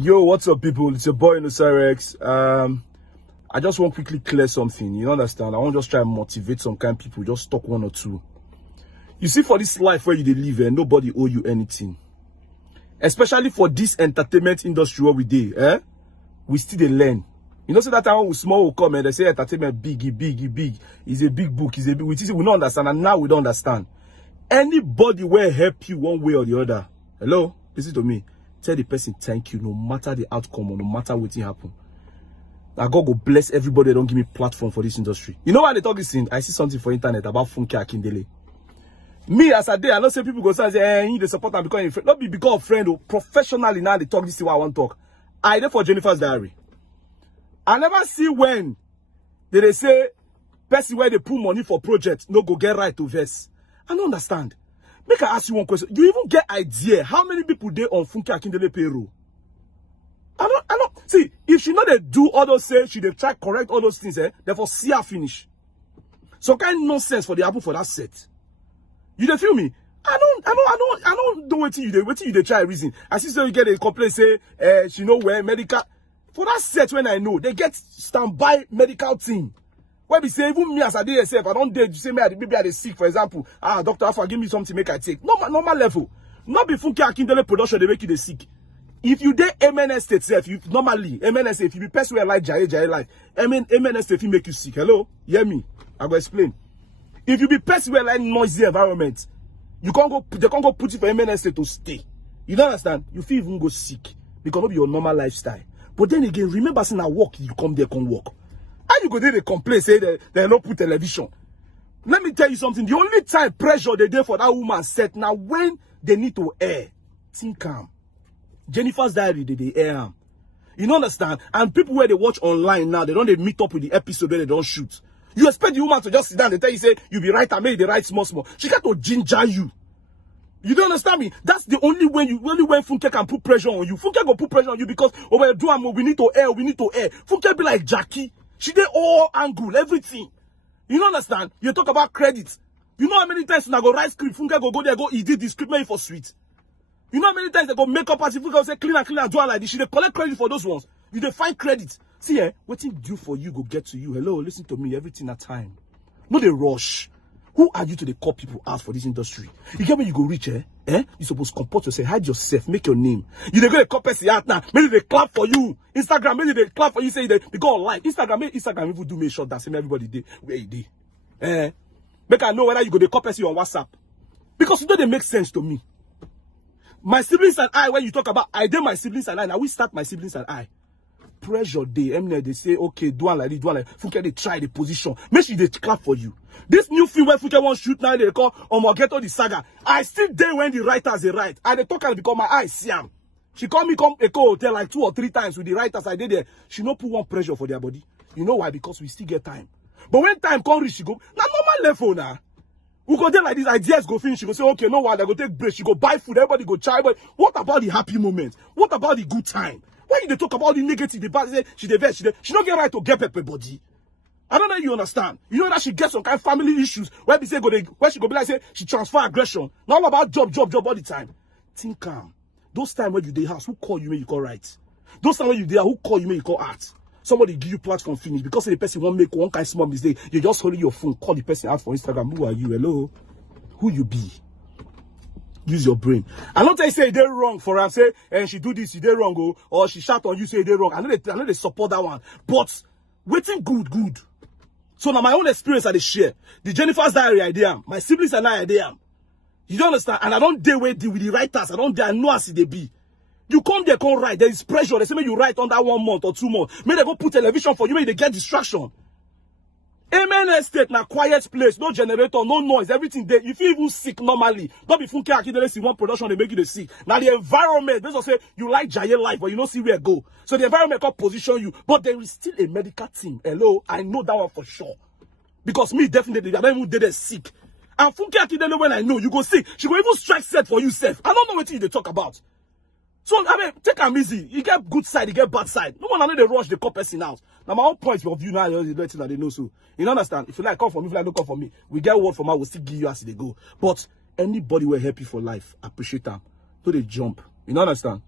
Yo, what's up, people? It's your boy Nusarex. I just want to quickly clear something. You understand? I want to just try and motivate some kind of people. Just talk one or two. You see, for this life where you live, nobody owe you anything. Especially for this entertainment industry where we dey, we still dey learn. You know, so that time when small will come and they say entertainment big. It's a big book. It's a big. We don't understand, and now we don't understand. Anybody will help you one way or the other. Hello, listen to me. Tell the person thank you, no matter the outcome or no matter what happen. That God go bless everybody that don't give me platform for this industry. You know why they talk this thing? I see something for internet about Funke Akindele. Me as a day, I don't say people go say, you need to support and become a friend. Not be because of friend or professionally now they talk this is what I want to talk. I there for Jennifer's Diary. I never see when they say person where they put money for projects no go get right to verse. I don't understand. Make I ask you one question. You even get idea how many people there on Funke Akindele payroll? I don't see if she know they do all those say she they try correct all those things, therefore see her finish. Some kind of nonsense for the apple for that set. You dey feel me? I don't know what you they try reason. I see so you get a complaint say she know where medical for that set when I know they get standby medical team. Where we say even me as a DSF, I don't dare you say maybe I dey sick, for example. Doctor Alpha, give me something make I take. Normal level. Not be Funke Akindele production, they make you dey sick. If you dey MNS state self, you normally MNS if you be person where like Jai life, MNS state make you sick. Hello? Hear me? I go explain. If you be person where like noisy environment, you can't go they can't go put you for MNS state to stay. You don't understand? You feel even go sick because of your normal lifestyle. But then again, remember saying at work, you come there, come work. How you go there, they complain, say they not put television. Let me tell you something. The only time pressure they do for that woman set now when they need to air. Think calm. Jennifer's Diary, they air. You understand? And people where they watch online now, they don't meet up with the episode where they don't shoot. You expect the woman to just sit down and tell you, say, you be right, I made the right small. She got to ginger you. You don't understand me? That's the only way when Funke can put pressure on you. Funke go put pressure on you because we need to air, Funke be like Jackie. She did all angle, everything. You don't understand? You talk about credit. You know how many times when I go write script, Funke go there, he did the script made for sweet. You know how many times they go make up as if Funke say clean and do like this. She dey collect credit for those ones. You dey find credit. See, waiting due for you go get to you. Hello, listen to me, everything at time. No they rush. Who are you to the call people out for this industry? You get where you go reach, You supposed to comport yourself, hide yourself, make your name. You dey go to call person out now. Maybe they clap for you. Instagram, maybe they clap for you, say they go online. Instagram even do me short that same everybody did where you did. Make I know whether you go to call person on WhatsApp. Because you know they make sense to me. My siblings and I, when you talk about I did my siblings and I, now we start my siblings and I. Pressure day, they say, okay, do one like this, do one like that. Funke, they try the position. Make sure they clap for you. This new film where Funke wants shoot now, they call Omogeto the Saga. I still there when the writers they write. I they talk and because my eyes see them. She called me come Echo Hotel like 2 or 3 times with the writers I did there. She no put one pressure for their body. You know why? Because we still get time. But when time come reach, she go, now normal level now. We go there like this, ideas go finish. She go say, okay, no one, they go take break. She go buy food, everybody go try. But what about the happy moment? What about the good time? Why they talk about the negative, the bad, she don't get right to get pepper body. I don't know if you understand. You know that she gets some kind of family issues where they say where she go be like say she transfer aggression. Not all about job all the time. Think calm. Those times when you dey house, who call you when you call right? Those times when you there, who call you when you call art? Somebody give you platform finish because the person won't make one kind of small mistake. You just hold your phone, call the person out for Instagram. Who are you? Hello? Who you be? Use your brain. I don't tell you say they're wrong for her. Say, and she do this, she did wrong, or she shout on you, say they're wrong. I know they support that one. But waiting good. So now my own experience I they share. The Jennifer's Diary idea, my siblings and I idea. You don't understand? And I don't dare with the writers. I know as they be. You come there, come write. There is pressure. They say you write under 1 month or 2 months. Maybe they go put television for you, maybe they get distraction. Amen estate na quiet place, no generator, no noise, everything there. You feel even sick normally. Don't be Funke Akindele see one production, they make you the sick. Now the environment, they just say you like Jaya life, but you don't see where go. So the environment can position you, but there is still a medical team. Hello, I know that one for sure. Because me definitely, I don't even did sick. And Funke Akindele, when I know you go sick, she will even strike set for you, self. I don't know what you they talk about. So, I mean, take them easy. You get good side, you get bad side. No one I know they rush the call person out. Now, my own point of view now is the that they know so. You understand? If you like, come for me. If you like, don't come for me. We get word from her, we'll still give you as they go. But anybody will help you for life. Appreciate them. So they jump. You understand?